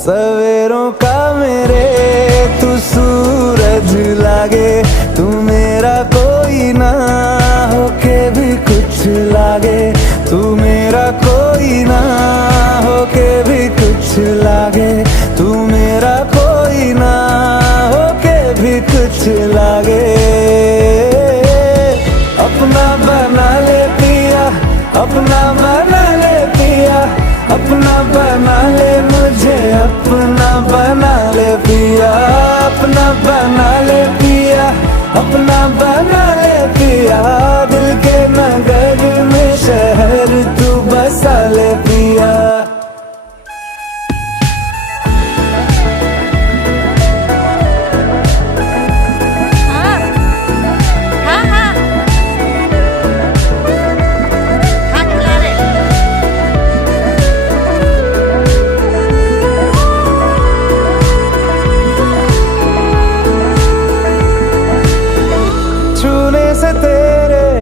सवेरों का मेरे तू सूरज लागे, तू मेरा कोई ना होके भी कुछ लागे, तू मेरा कोई ना होके भी कुछ लागे, तू मेरा कोई ना होके भी कुछ लागे। अपना बना ले पिया, अपना बना ले पिया, अपना बना ले मुझे, अपना बना ले पिया, अपना बना ले पिया, अपना बना ले पिया। दिल के नगर में शहर तू बसा ले पिया। हाँ हाँ हाँ हाँ खिला रहे। छूने से